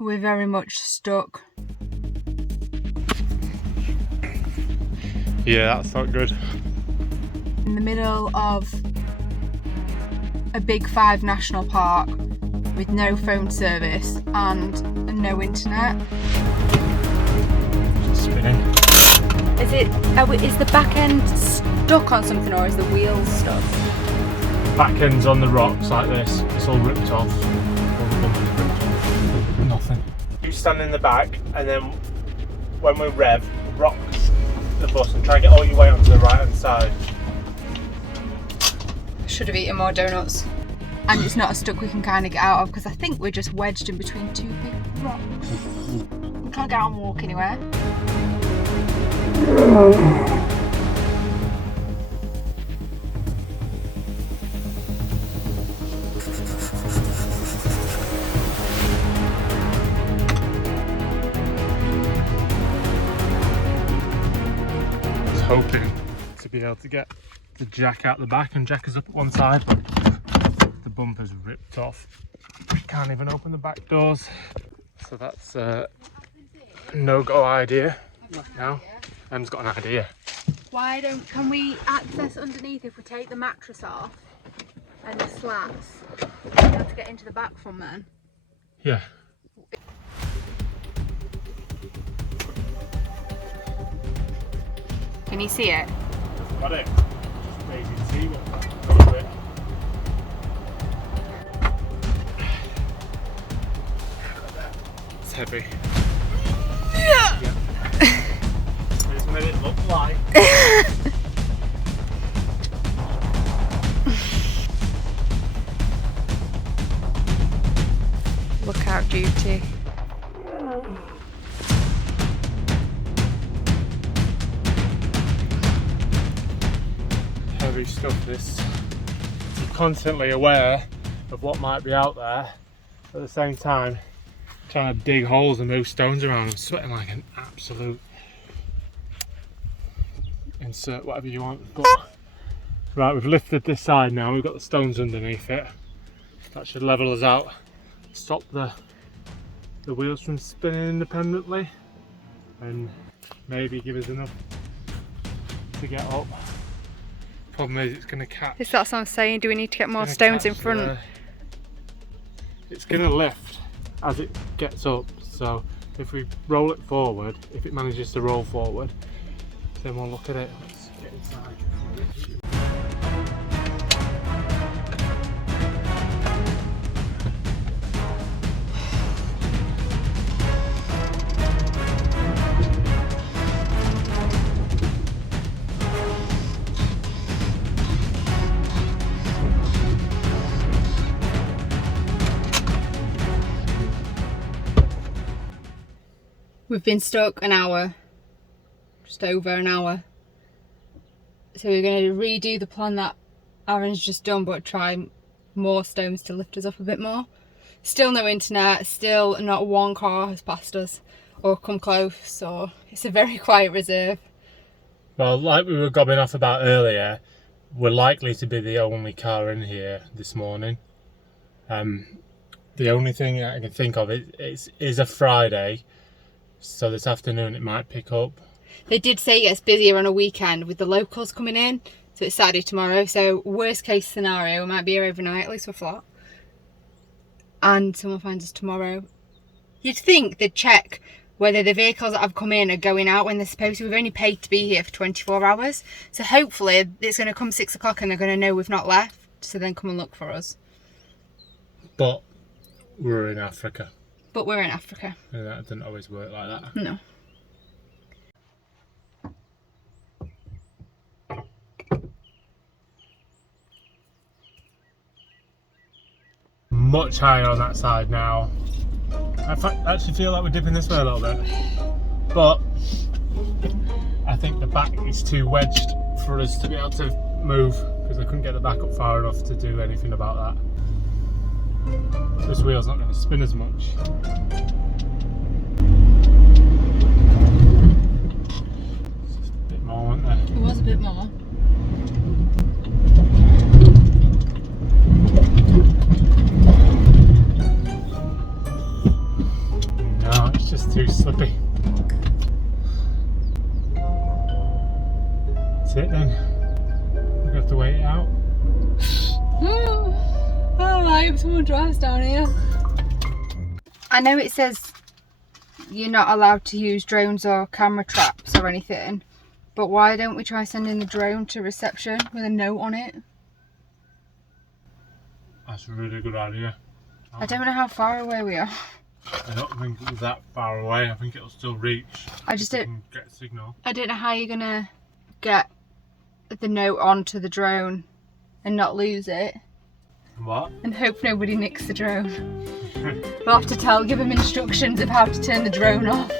We're very much stuck. Yeah, that's not good. In the middle of a big 5 national park with no phone service and no internet. Spinning. Is the back end stuck on something or is the wheel stuck? Back end's on the rocks like this. It's all ripped off. All the bumpers ripped off. Nothing. You stand in the back and then when we rev, rock the bus and try and get all your weight onto the right hand side. Should have eaten more donuts. And it's not a stuck we can kind of get out of because I think we're just wedged in between 2 big rocks. We can't get out and walk anywhere. I was hoping to be able to get the jack out the back and jack us up at one side, but the bumper's ripped off. We can't even open the back doors, so that's a no-go idea. Now, Em's got an idea. Can we access underneath if we take the mattress off and the slats? We'll be able to get into the back from then. Yeah. Can you see it? Got it. Just waiting to see what goes with. It's heavy. Yeah. Here's what it looked like. Lookout duty. Heavy stuff this. You're constantly aware of what might be out there. At the same time, trying to dig holes and move stones around. I'm sweating like an absolute. Insert whatever you want. But, right, we've lifted this side now. We've got the stones underneath it. That should level us out. Stop the wheels from spinning independently, and maybe give us enough to get up. Problem is, it's going to catch. Is that what I'm saying? Do we need to get more stones in front? It's going to lift as it gets up, so if we roll it forward, if it manages to roll forward, then we'll look at it. Let's get inside. We've been stuck an hour, just over an hour. So we're going to redo the plan that Aaron's just done, but try more stones to lift us up a bit more. Still no internet, still not one car has passed us or come close, so it's a very quiet reserve. Well, like we were gobbing off about earlier, we're likely to be the only car in here this morning. The only thing I can think of is a Friday. So this afternoon it might pick up. They did say it gets busier on a weekend with the locals coming in. So it's Saturday tomorrow. So worst case scenario, we might be here overnight, at least we're flat. And someone finds us tomorrow. You'd think they'd check whether the vehicles that have come in are going out when they're supposed to. We've only paid to be here for 24 hours. So hopefully it's going to come 6 o'clock and they're going to know we've not left. So then come and look for us. But we're in Africa. But we're in Africa. And that doesn't always work like that. No. Much higher on that side now. I actually feel like we're dipping this way a little bit. But I think the back is too wedged for us to be able to move because I couldn't get the back up far enough to do anything about that. This wheel's not going to spin as much. Just a bit more, wasn't there? It was a bit more. It's just too slippy. That's it then. We have to wait it out. Oh, I hope someone drives down here. I know it says you're not allowed to use drones or camera traps or anything, but why don't we try sending the drone to reception with a note on it? That's a really good idea. I don't know how far away we are. I don't think it's that far away. I think it'll still reach. I just don't get a signal. I don't know how you're gonna get the note onto the drone and not lose it. What? And hope nobody nicks the drone. We'll have to give them instructions of how to turn the drone off.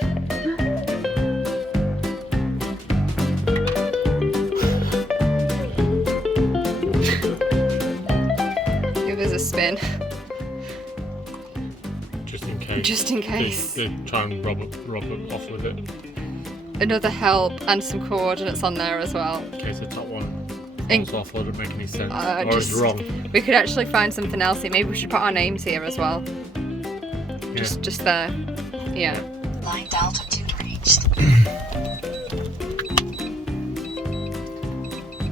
Give us a spin. Just in case. Just in case. They try and rob it off with it. Another help and some coordinates on there as well. In case the top one In- falls off, wouldn't make any sense. Or is wrong. We could actually find something else here. Maybe we should put our names here as well. Yeah. Just there. Yeah. Lined altitude reached.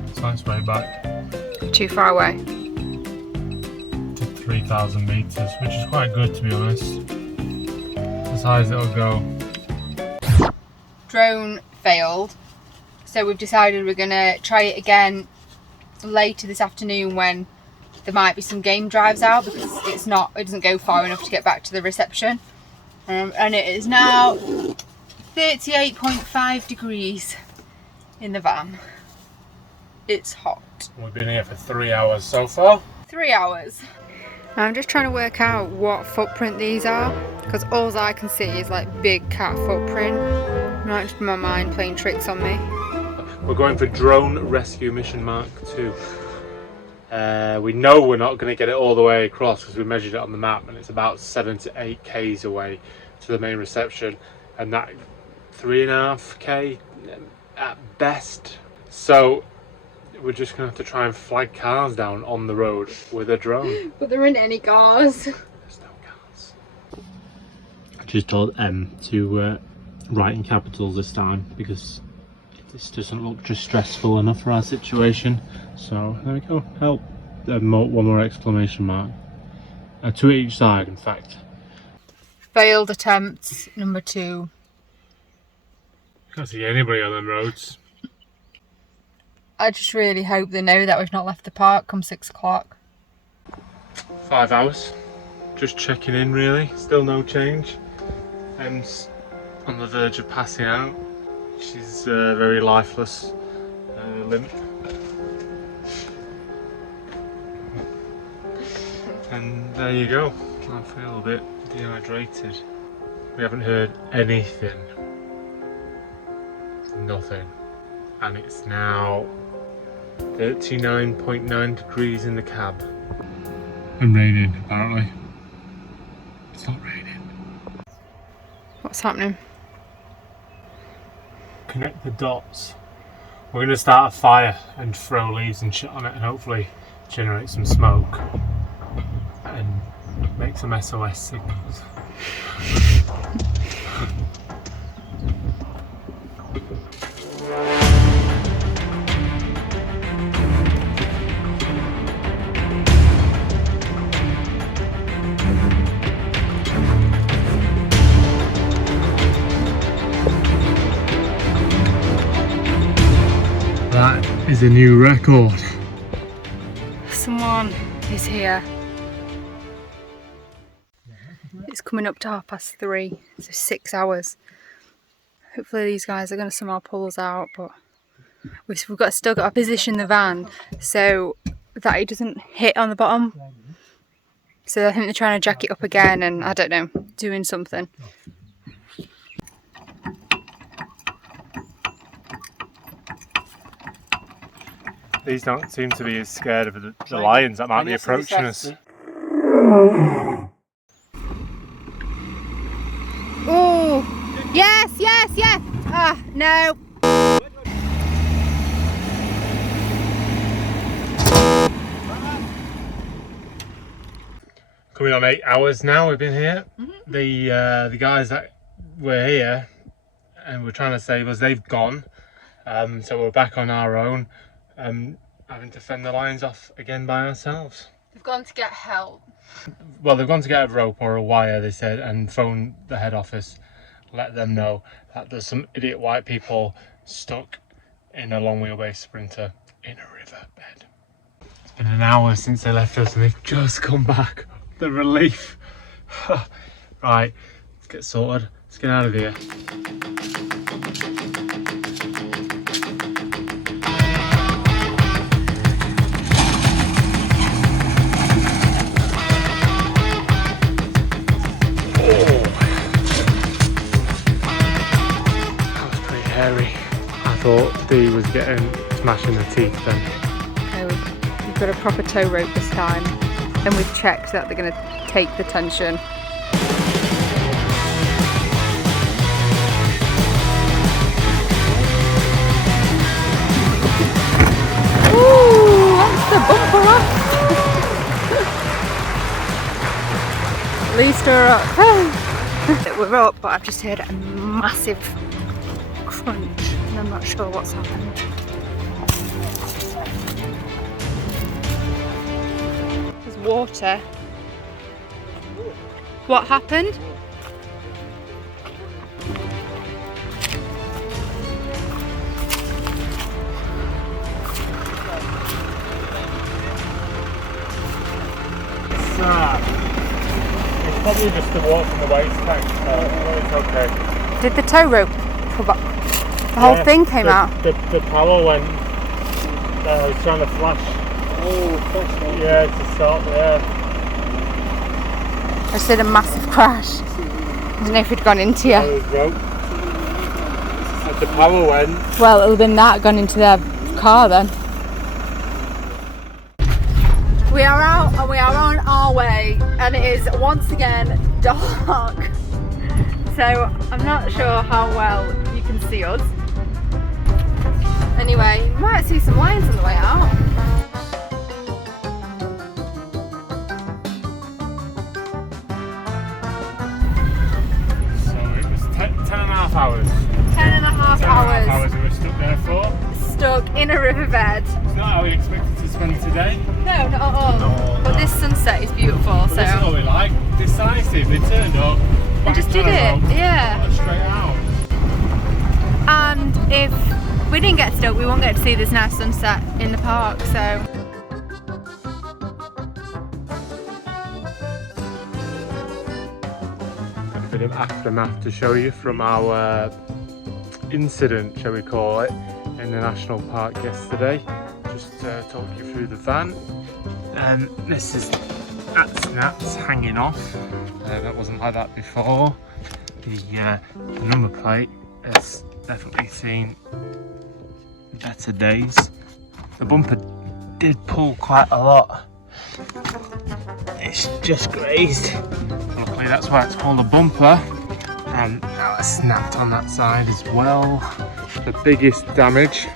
It's nice way back Too far away. to 3,000 metres, which is quite good to be honest. As high as it'll go. Drone failed, so we've decided we're gonna try it again later this afternoon when there might be some game drives out, because it doesn't go far enough to get back to the reception. And it is now 38.5 degrees in the van. It's hot. We've been here for 3 hours so far. 3 hours. I'm just trying to work out what footprint these are, because all I can see is like big cat footprint. Might just be my mind playing tricks on me. We're going for drone rescue mission Mark 2. We know we're not going to get it all the way across because we measured it on the map, and it's about 7 to 8 k's away to the main reception, and that 3.5 k at best. So we're just going to have to try and flag cars down on the road with a drone. But there aren't any cars. There's no cars. I just told M to write in capitals this time because this doesn't look just stressful enough for our situation. So there we go. Help. One more exclamation mark. Two each side, in fact. Failed attempt number 2. Can't see anybody on them roads. I just really hope they know that we've not left the park come 6 o'clock. 5 hours. Just checking in really. Still no change. M's on the verge of passing out. She's very lifeless, limp. And there you go. I feel a bit dehydrated. We haven't heard anything. Nothing. And it's now 39.9 degrees in the cab. And raining, apparently. It's not raining. What's happening? Connect the dots. We're going to start a fire and throw leaves and shit on it and hopefully generate some smoke and make some SOS signals. That is a new record. Someone is here. It's coming up to 3:30, so 6 hours. Hopefully these guys are going to somehow pull us out, but we've still got to position the van so that it doesn't hit on the bottom. So I think they're trying to jack it up again, and I don't know, doing something. These don't seem to be as scared of the lions that might be approaching us. Oh, yes, yes, yes. Ah, no. Coming on 8 hours now we've been here. The guys that we're here and we're trying to save us. They've gone, so we're back on our own, having to fend the lions off again by ourselves. They've gone to get help. Well, they've gone to get a rope or a wire, they said, and phone the head office, let them know that there's some idiot white people stuck in a long wheelbase Sprinter in a riverbed. It's been an hour since they left us and they've just come back. The relief. Right, let's get sorted. Let's get out of here. That was pretty hairy. I thought Dee was getting smashed in the teeth then. No, we've got a proper tow rope this time, and we've checked that they're going to take the tension. Ooh, that's the bumper off. At least we're up. We're up, but I've just heard a massive crunch, and I'm not sure what's happened. There's water. What happened? It's probably just the water from the waste tank, so it's okay. Did the tow rope come up? The whole thing came out? The power went, I was trying to flash. Oh, yeah, to stop, yeah. I just did a massive crash. I don't know if it'd gone into you. Rope. And the power went. Well, it'll have been that gone into their car then. We are out and we are on our way, and it is once again dark. So I'm not sure how well you can see us. Anyway, you might see some lions on the way out. So it was 10.5 hours. 10.5 hours. hours we were stuck there for. Stuck in a riverbed. It's not how we expected to spend today. No, not at all. No, But no. this sunset is beautiful. But So this is what we like. Decisive. They turned up. they just did backed on it. a rope, Yeah. got us straight out. And if we didn't get stuck, we won't get to see this nice sunset in the park. So. A bit of aftermath to show you from our incident, shall we call it, in the national park yesterday. Just talk you through the van. This is that's hanging off. That wasn't like that before. The number plate has definitely seen better days. The bumper did pull quite a lot. It's just grazed. Luckily that's why it's called a bumper. And now it's snapped on that side as well. The biggest damage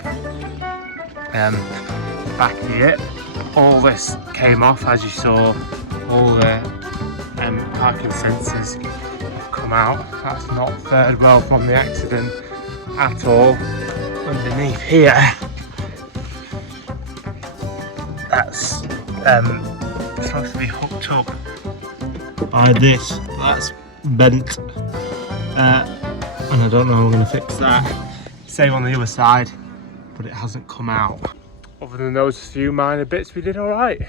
back here. All this came off, as you saw. All the parking sensors have come out. That's not fared well from the accident at all. Underneath here, that's supposed to be hooked up by this. That's bent, and I don't know how I'm going to fix that. Same on the other side, but it hasn't come out. Other than those few minor bits, we did all right.